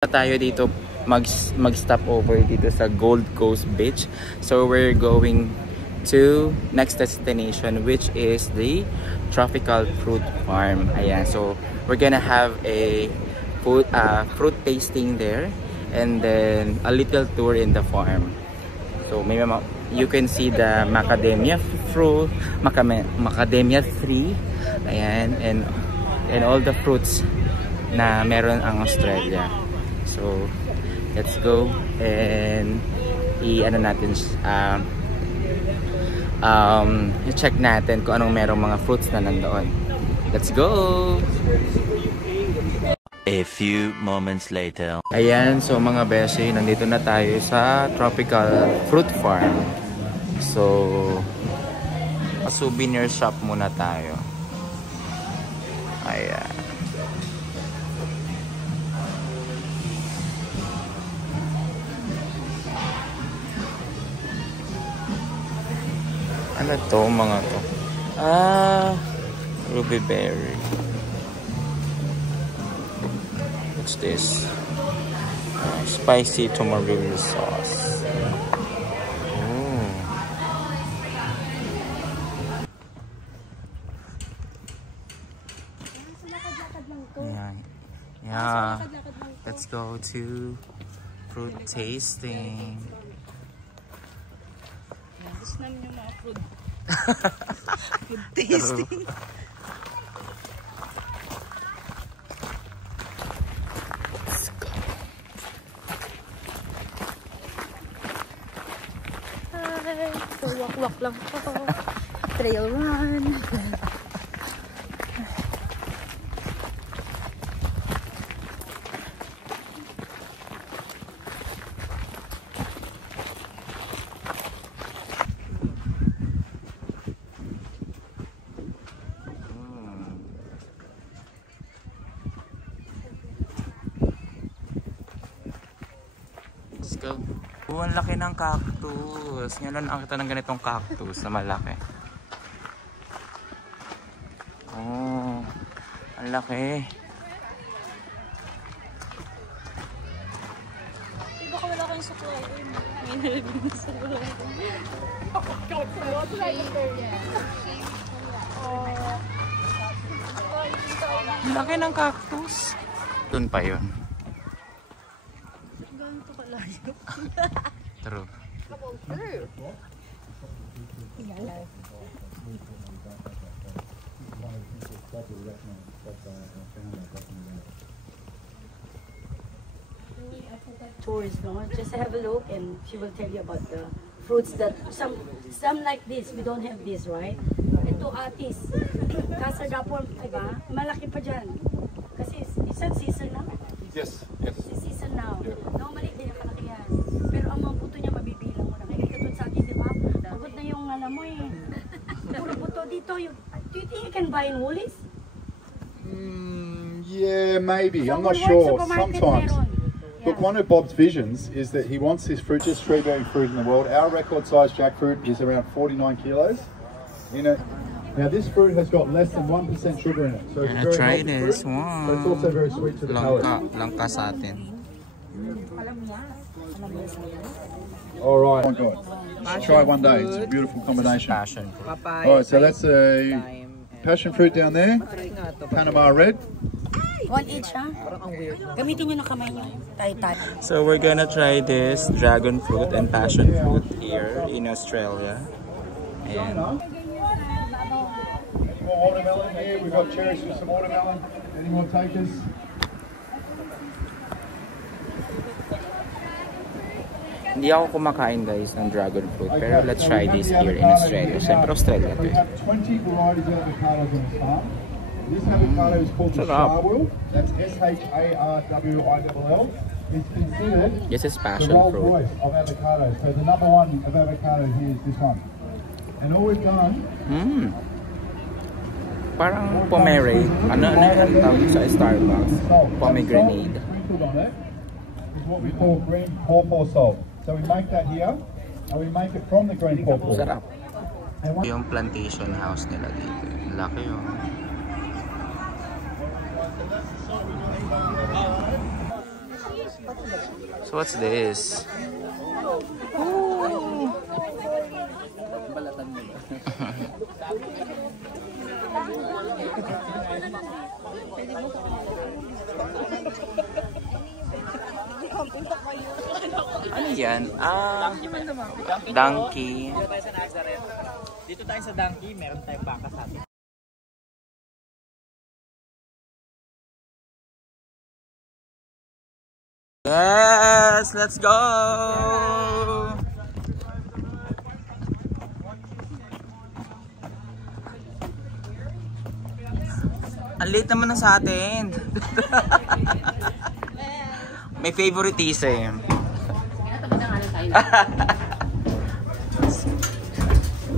Tayo dito mag-stop over dito sa Gold Coast Beach. So we're going to next destination, which is the Tropical Fruit Farm. Ayan, so we're gonna have a fruit tasting there, and then a little tour in the farm. So may you can see the macadamia fruit, macadamia tree, ayan, and all the fruits na meron ang Australia. So let's go and check natin kung anong merong mga fruits na nandoon. Let's go! A few moments later. Ayan, so mga beshi, nandito na tayo sa Tropical Fruit Farm. So souvenir shop muna tayo. Ayan. Ano to, mga to? Ruby berry. What's this? Spicy tomarillo sauce. Yeah. Let's go to fruit tasting. Gusto namin yung mga fruit. Food tasting. Let's go. Hi! So, walk lang po. Trail run. Go. Oh, ang laki ng cactus. Ngayon lang nakita ng ganitong cactus na malaki. Oh, ang laki. Baka wala kayong supply. May nalagay na supply. Ang laki ng cactus. Doon pa yun. True. Tours, no? Just have a look and she will tell you about the fruits that some like this. We don't have this, right? Ito atis, kasagapon, diba? Malaki pa dyan. Kasi it's not season now. Yes. It's season now. Yeah. Normally, hindi na kalaki yan. Pero ang mga buto niya, mabibilang mo na. Kaya katulad sa atin, di ba? Pagod na yung alam mo eh. Puro buto dito. Do you think you can buy in Woolies? Yeah, maybe. So I'm not sure. Sometimes. Look, one of Bob's visions is that he wants this fruit, just tree-bearing fruit in the world. Our record-sized jackfruit is around 49 kilos. Now this fruit has got less than 1% sugar in it, so it's very Try healthy this fruit, one. but it's also very sweet to the palate. Langka sa atin. All right, oh my God. Try one day. It's a beautiful combination. Passion fruit. All right, so that's a passion fruit down there. Panama red. One each, ha? Gamitin nyo na kamay nyo. Tay-tay. So we're gonna try this dragon fruit and passion fruit here in Australia. And More watermelon here. We've got cherries with some watermelon. Any more takers? hindi ako kumakain guys ng dragon fruit, pero let's try this here in Australia. Siyempre Australia to We eh. have 20 varieties of avocados on this farm. This avocado is called the Sharwell. That's Sharwell. It's considered This is the passion Rolls fruit. Royce of avocados. So the number one of avocado here is this one. And all we've done. Parang pomegranate. Ano yung tawag sa Starbucks? Pomegranate. Sprinkled on it is what we call green pawpaw salt. So we make that here, and we make it from the green pawpaw. Sarap. Yung plantation house nila dito. Laki yun. So what's this? Ooh. Ano yan? Donkey. Dito tayo sa donkey, meron tayong baka sa atin. Yes, let's go! Ang late naman na sa atin. May favoritism.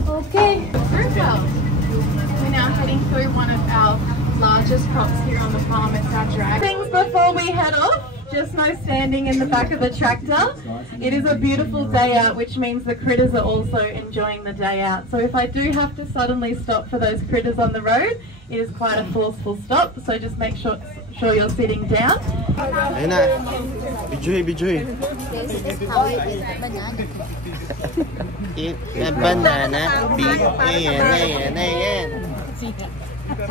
Okay. Perfect. We're now heading through one of our largest crops here on the farm. It's our drag. Things before we head off. Just no standing in the back of the tractor. It is a beautiful day out, which means the critters are also enjoying the day out. So if I do have to suddenly stop for those critters on the road, it is quite a forceful stop. So just make sure you're sitting down. Ayun na. Bijoy. This is how it is. Banana. Eat a banana. Ayan.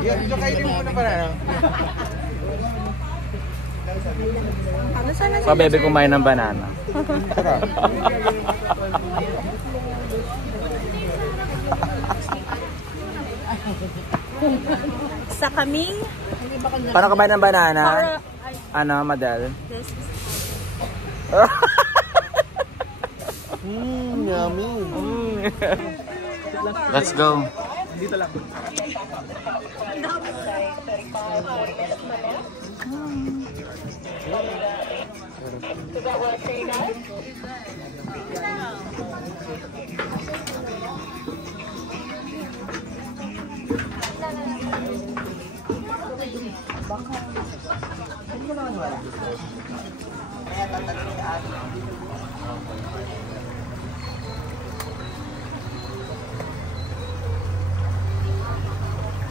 Yung kainin mo muna banana. Pa bebe kumain ng banana. Sa kaming. Paano kumain ng banana? Ano, Madel? Yummy. Let's go. Dito lang.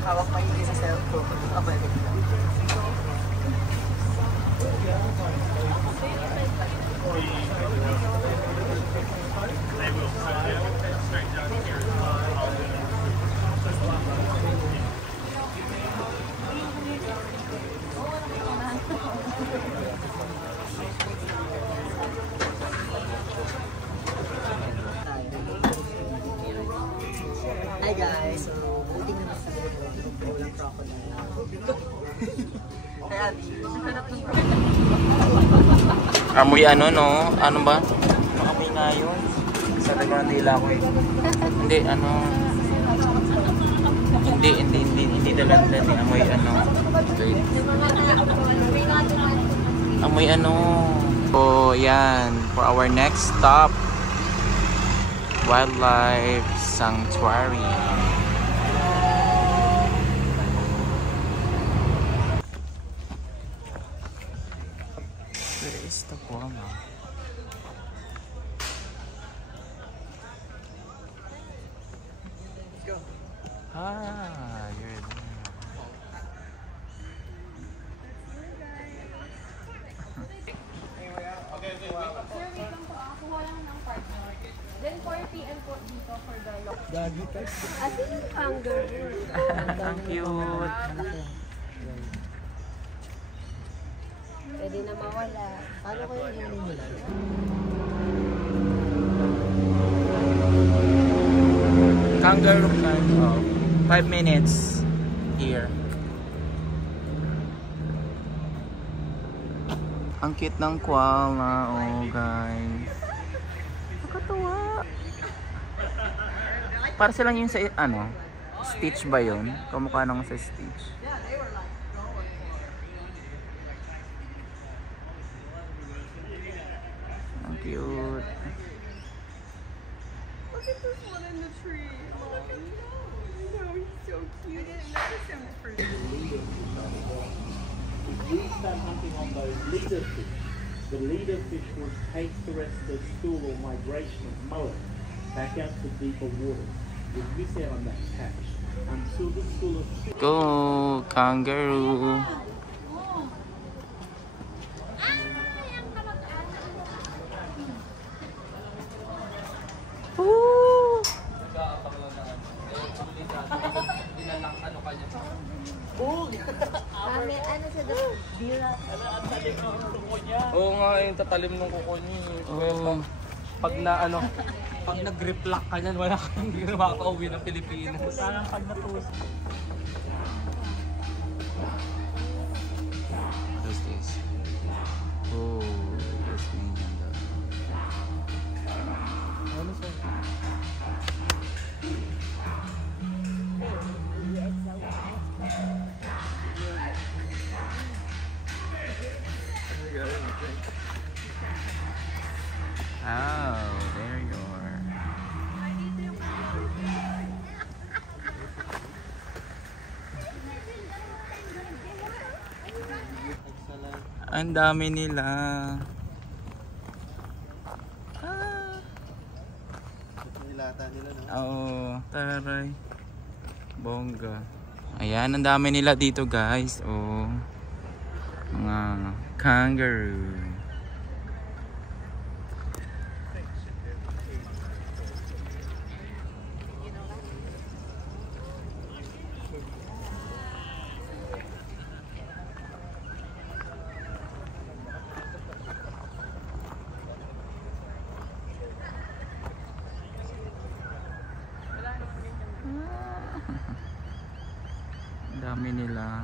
Hawak pa hindi sa cellphone. Hi guys, so building na sa ulang crocodile. Hi Abby. Amoy ano, no? Ano ba? Amoy nga yun. Sabi ko ng dila ko eh. Hindi, ano. Hindi dalandan eh. Amoy ano. Wait. Amoy ano. So, yan. For our next stop. Wildlife Sanctuary. Where is the Guama? Let's go. Ah, you're there. Then 4 PM po dito for the lock. Gagi ka. As in kangaroo. Ang cute. Pwede na mawala. Paano ko yung hinihila? Kangaroo kind of 5 minutes here. Ang cute ng koala, oh guys. Nakatuwa. Para silang yung sa ano, Stitch ba yun? Kamukha nang sa Stitch. Ang cute. Look at this one in the tree. Oh, look at him. No, he's so cute. I didn't notice him at first. If we start hunting on those leader fish, the leader fish will take the rest of the stool or migration of mullet back out to deeper waters. We'll miss out on that catch until the school of fish. Go, kangaroo. Oo nga, yung tatalim ng kuko niya. Oo. Pag pag nag-reflect ka niyan, wala kang hindi ka makaka-uwi ng Pilipinas. Parang pag natus. What is this? Oh, this thing. Ano sa? Oh, there you are. Ang dami nila. Nilata nila, no? Oo, taray. Bongga. Ayan, ang dami nila dito, guys. Oh. Mga kangaroo. Dami nila.